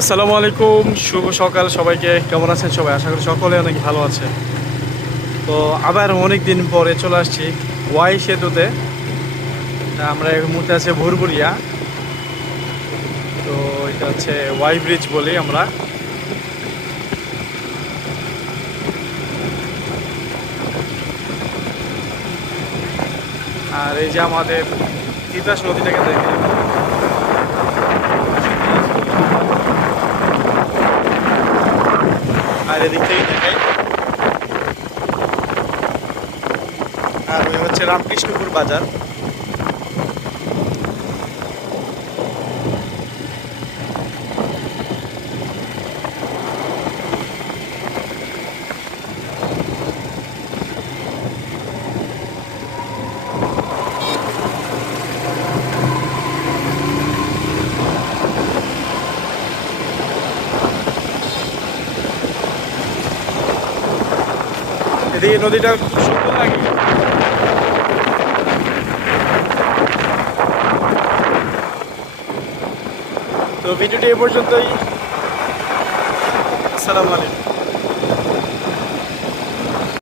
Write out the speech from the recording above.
আসসালামু আলাইকুম, শুভ সকাল সবাইকে। কেমন আছেন সবাই? আশা করি সকলে অনেক ভালো আছে। তো আবার অনেক দিন পরে চলে আসছি ওয়াই সেতুতে। আমরা এই মুহূর্তে আছে ভুরভুরিয়া। তো এটা হচ্ছে ওয়াই ব্রিজ বলি আমরা। আর এই যে আমাদের তিতাস নদীটাকে দেখে, আর এদিক থেকে দেখাই। আর ওই হচ্ছে রামকৃষ্ণপুর বাজার। এদিকে নদীটা খুব সুন্দর লাগে। তো ভিডিওটি এ পর্যন্তই। আসসালামু আলাইকুম।